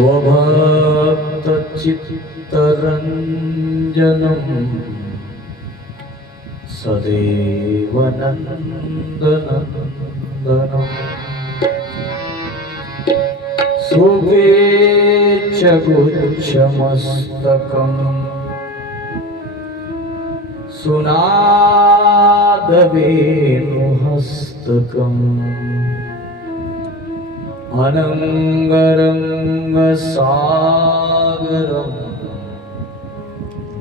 स्वभक्तचित्तरञ्जनम् सदैव नन्दनन्दनम् शुभेच्छगुच्छमस्तकम् सुनादवेणुहस्तकम् अनङ्गरङ्गसागरं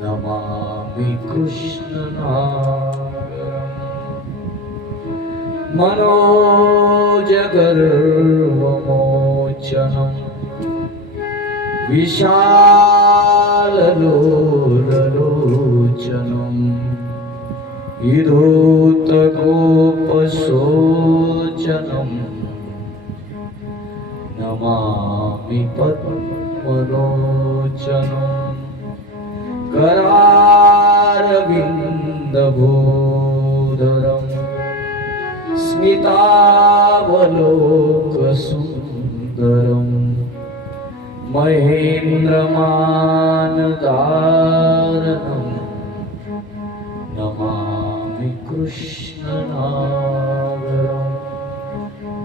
नमामि कृष्णनागरम् मनोजगर्वमोचनं विशाललोललोचनम् विधूतगोपशोचनम् नमामि पद्मलोचनम् करारविन्दभूधरम् स्मितावलोकसुन्दरम् महेन्द्रमानदारणम् नमामि कृष्णनागरम्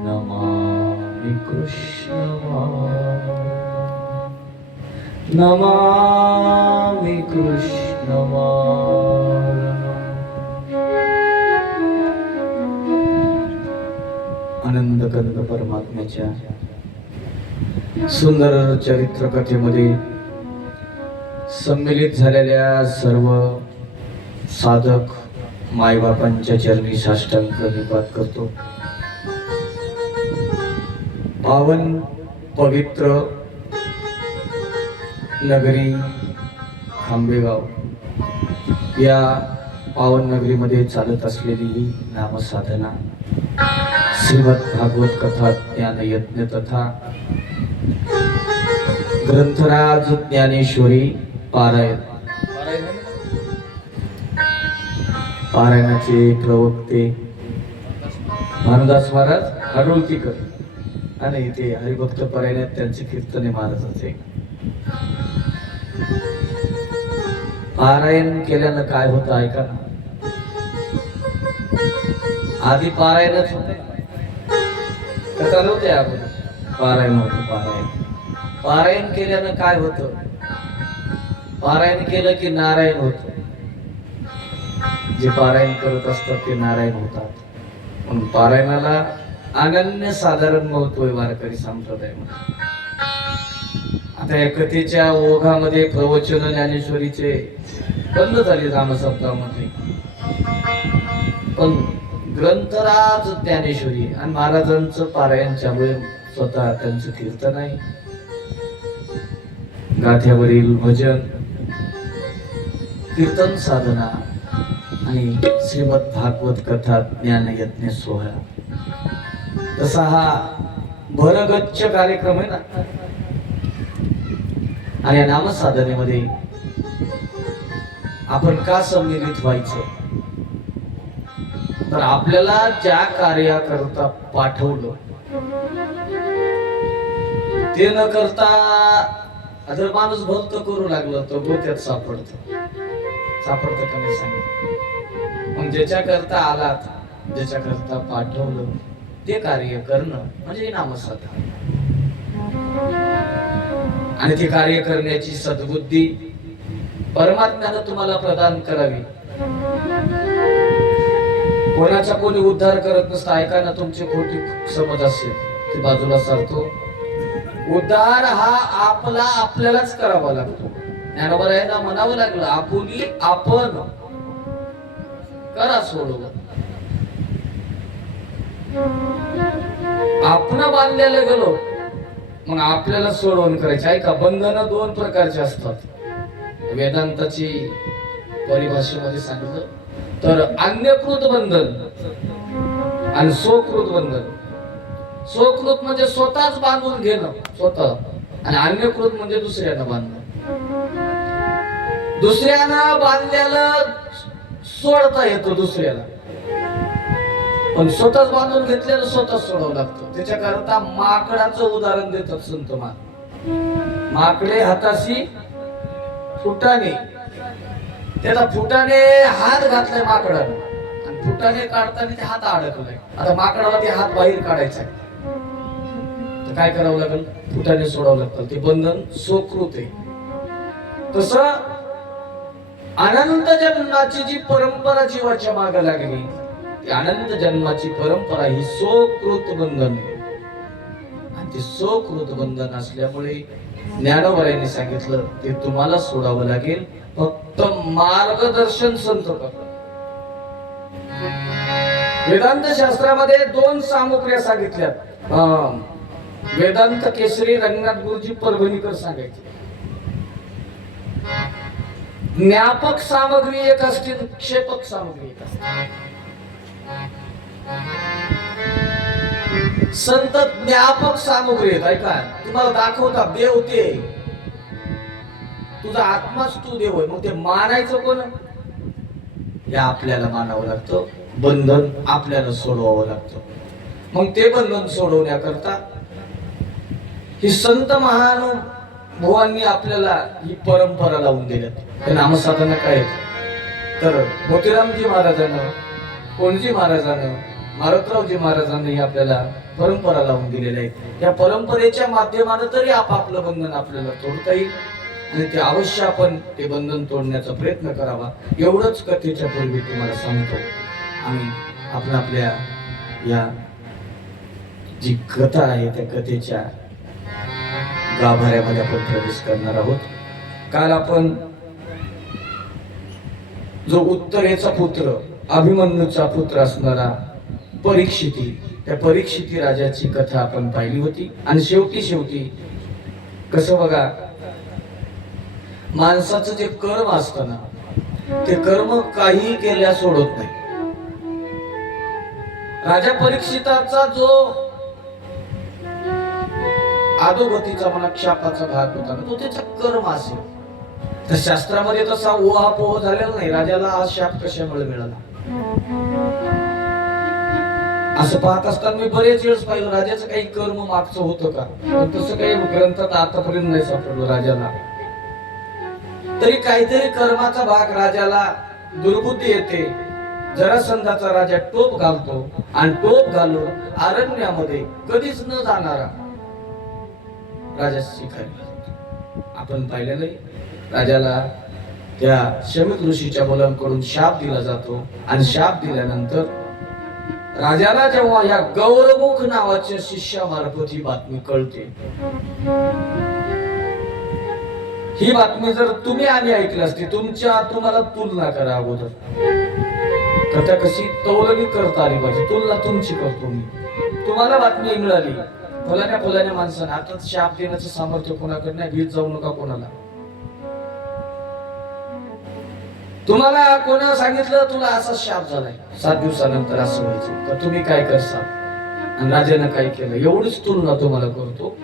नमामि नमामि कृष्णवारणम्। आनंदकंद परमात्म्याच्या सुंदर चरित्र कथेमध्ये सम्मिलित झालेल्या सर्व साधक मायबापांच्या चरणी साष्टांग प्रणिपात करतो। पावन पवित्र नगरी खांबेगाव या पावन नगरीमध्ये चालत असलेली ही नामसाधना श्रीमद भागवत कथा ज्ञान यज्ञ तथा ग्रंथराज ज्ञानेश्वरी पारायणाचे प्रवक्ते भानुदास महाराज हडोळकीकर आणि इथे हरिभक्त पारायणात त्यांचे कीर्तने महाराजांचे पारायण केल्यानं काय होतं ऐका ना। आधी पारायणच होते, कथा नव्हते अगोदर, पारायण होतं। पारायण केल्यानं काय होतं? पारायण केलं की नारायण होत। जे पारायण करत असतात ते नारायण होतात। म्हणून पारायणाला अनन्य साधारण महत्व आहे वारकरी संप्रदायामध्ये। आता या कथेच्या ओघामध्ये प्रवचन ज्ञानेश्वरीचे बंद झाले नामसप्ताहामध्ये, पण ग्रंथराज ज्ञानेश्वरी आणि महाराजांचं पारायण चालू आहे, स्वतः त्यांचं कीर्तन आहे, गाथ्यावरील भजन कीर्तन साधना आणि श्रीमद भागवत कथा ज्ञान यज्ञ सोहळा, तसा हा भरगच्च कार्यक्रम आहे ना। आणि या नामसाधनेमध्ये आपण का सम्मिलित व्हायचं? तर आपल्याला ज्या कार्याकरता पाठवलं ते न करता जर माणूस भक्त करू लागलं तर गोत्यात सापडतं का नाही सांगितलं। मग ज्याच्या करता आलात, ज्याच्या करता पाठवलं ते कार्य करणं म्हणजे नामसाधना। आणि ते कार्य करण्याची सद्बुद्धी परमात्म्यानं तुम्हाला प्रदान करावी। कोणाचा कोणी उद्धार करत नसतं, ऐका ना। तुमची खोटी समज असेल ती बाजूला सारतो। उद्धार हा आपल्यालाच करावा लागतो। ज्ञानोबा रायांना म्हणावं लागलं, आपुली आपण करा सोडवं। आपण बांधलेलं गेलो मग आपल्याला सोडवण करायची। ऐका, बंधनं दोन प्रकारचे असतात। वेदांताची परिभाषेमध्ये सांगितलं तर अन्यकृत बंधन आणि स्वकृत बंधन। स्वकृत म्हणजे स्वतःच बांधून घेणं स्वतः, आणि अन्यकृत म्हणजे दुसऱ्यानं बांधणं। दुसऱ्यानं बांधलेलं सोडता येतो दुसऱ्याला, पण स्वतःच बांधून घेतलेलं स्वतः सोडावं लागतं। त्याच्याकरता माकडाचं उदाहरण देतात संत महाराज। माकडे हाताशी फुटाने, त्याचा फुटाने हात घातलाय माकडानं आणि फुटाने काढताना ते हात अडकलाय. आता माकडाला ते हात बाहेर काढायचा आहे, तर काय करावं लागेल? फुटाने सोडावं लागतं. ते बंधन सोकृत आहे. तसं अनंत जन्माची जी परंपरा जीवाच्या मागे लागली, ती अनंत जन्माची परंपरा ही सोकृत बंधन आहे. आणि ते सोकृत बंधन असल्यामुळे ज्ञानोबरायांनी सांगितलं ते तुम्हाला सोडावं लागेल, फक्त मार्गदर्शन संत करतात. वेदांत शास्त्रामध्ये 2 सामुग्र्या सांगितल्यात. वेदांत केसरी रंगनाथ गुरुजी परभणीकर सांगायचे. ज्ञापक सामग्री एक असते, क्षेपक सामग्री एक असते. संत ज्ञापक सामग्री आहेत. ऐका, तुम्हाला दाखवता देव ते, तुझा आत्माच तू देव आहे. मग ते मानायचं कोण? हे आपल्याला मानावं लागतं. बंधन आपल्याला सोडवावं लागतं. मग ते बंधन सोडवण्याकरता ही संत महानुभवांनी आपल्याला ही परंपरा लावून दिल्यात. हे नामसाधना काय तर मोतीरामजी महाराजांना, कोणजी महाराजांना, मारुतरावजी महाराजांनी आपल्याला परंपरा लावून दिलेल्या आहेत. या परंपरेच्या माध्यमाने तरी आपापलं बंधन आपल्याला तोडता येईल आणि ते अवश्य आपण ते बंधन तोडण्याचा प्रयत्न करावा. एवढंच कथेच्या पूर्वी तुम्हाला सांगतो. आणि आपण आपल्या या जी कथा आहे त्या कथेच्या गाभाऱ्यामध्ये आपण प्रवेश करणार आहोत. काल आपण जो उत्तरेचा पुत्र, अभिमन्यूचा पुत्र असणारा परीक्षिती, त्या परीक्षिती राजाची कथा आपण पाहिली होती. आणि शेवटी कसं बघा, माणसाचं जे कर्म असतं ना, ते कर्म काही केल्या सोडत नाही. राजा परीक्षिताचा जो अधोगतीचा म्हणा क्षापाचा भाग होता ना, तो त्याचा कर्म असेल. तर शास्त्रामध्ये तसा ओहापोह झालेला नाही. राजाला हा शाप कशामुळे मिळाला असं पाहत असताना मी बरेच वेळेस पाहिलं, राजाचं काही कर्म मागचं होतं का, पण तसं काही ग्रंथात आतापर्यंत नाही सापडलं राजाला. तरी काहीतरी कर्माचा भाग राजाला दुर्बुद्धी येते. जरासंधाचा राजा टोप घालतो आणि टोप घालून अरण्यामध्ये कधीच न जाणारा राजा शिकायला आपण पाहिलं नाही. राजाला त्या शमिक ऋषीच्या मुलांकडून शाप दिला जातो आणि शाप दिल्यानंतर राजाला जेव्हा या गौरमुख नावाच्या शिष्यामार्फत ही बातमी कळते, ही बातमी जर तुम्ही आणि ऐकली असती, तुम्हाला तुलना करा अगोदर. कथा कशी तौलनी करता आली पाहिजे. तुलना तुमची करतो मी. तुम्हाला बातमी मिळाली, फलाण्या माणसाने, आता शाप देण्याचं सामर्थ्य कोणाकडे नाही, भीत जाऊ नका कोणाला. तुम्हाला कोणा सांगितलं तुला असा शाप झालाय, 7 दिवसानंतर असं व्हायचं, तर तुम्ही काय करसाल आणि राजाने काय केलं, एवढीच तुलना तुम्हाला करतो.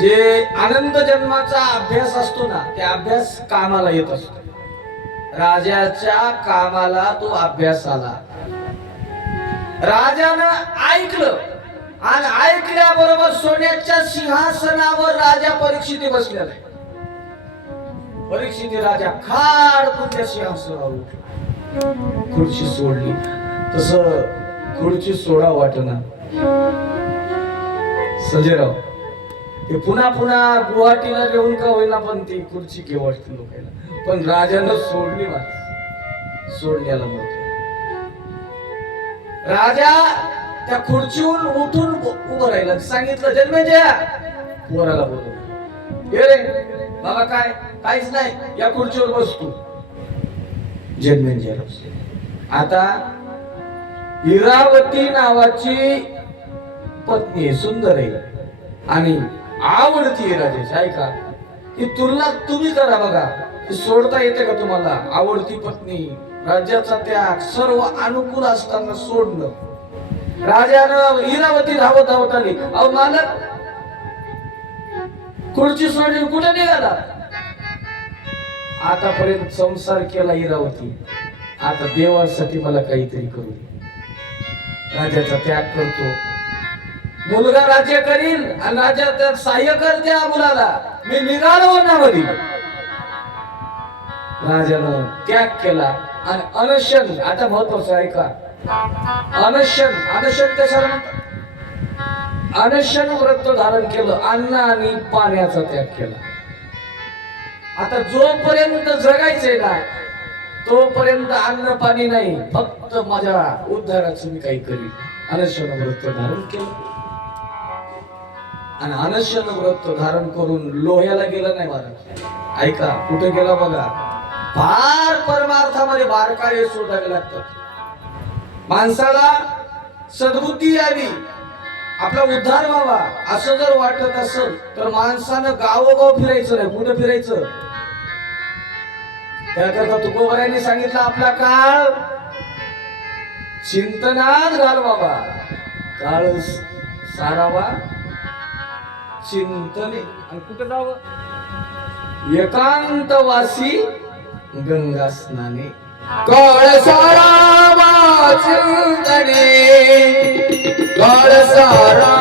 जे आनंद जन्माचा अभ्यास असतो ना, त्या अभ्यास कामाला येत असतो. राजाच्या कामाला तो अभ्यास आला. राजानं ऐकलं आणि ऐकल्याबरोबर सोन्याच्या सिंहासनावर राजा परीक्षिती बसलेला आहे. परीक्षिती राजा खाडकून त्या सिंहासनावर उठला, खुर्ची सोडली. तसं खुर्ची सोडा वाटना संजयराव, ते पुन्हा गुवाहाटीला येऊन का होईना पण ती खुर्ची घेऊ वाटते लोकांना. पण राजानं सोडली, सोडण्याला म्हणतो. राजा त्या खुर्चीहून उठून उभं राहिला. सांगितलं जन्मेजय, पोराला बोलवलं, हे रे बाबा, काहीच नाही, या खुर्चीवर बसतो. जन्मेजय आता इरावती नावाची पत्नी सुंदर आहे आणि आवडती राजाची. ऐका, ही तुलना तुम्ही करा बघा, सोडता येते का तुम्हाला? आवडती पत्नी, राज्याचा त्याग, सर्व अनुकूल असताना सोडणं. राजानं इरावती धावत आली. अहो मालक, खुर्ची सोडली कुठे निघाला? आतापर्यंत संसार केला इरावती, आता देवासाठी मला काहीतरी करू दे. राजाचा त्याग करतो मुलगा राज्य करील आणि राज्यात सहाय्य कर त्या मुलाला, मी निघालो वनामध्ये. राजानं त्याग केला आणि अनशन, आता महत्वाचं ऐका, अनशन, अनशन कशाला म्हणतात? अनशन व्रत धारण केलं, अन्न आणि पाण्याचा त्याग केला. आता जोपर्यंत जगायचंय ना तोपर्यंत अन्न पाणी नाही, फक्त माझ्या उद्धाराचं मी काही करीन. अनशन व्रत धारण केलं आणि अनशन व्रत धारण करून लोह्याला गेला नाही महाराज. ऐका, कुठे गेला बघा, फार परमार्थामध्ये बारकावे शोधावे लागतात. माणसाला सद्बुद्धी यावी, आपला उद्धार व्हावा असं जर वाटत असेल तर माणसानं गावोगाव फिरायचं नाही. कुठं फिरायचं? त्याकरता तुकोबरायांनी सांगितलं, आपला काळ चिंतनात घालवावा, काळ सारावा चिंतने. आणि कुठं जावं? एकांतवासी गंगा स्नाने. काळ सारावा चिंतने, काळ सारा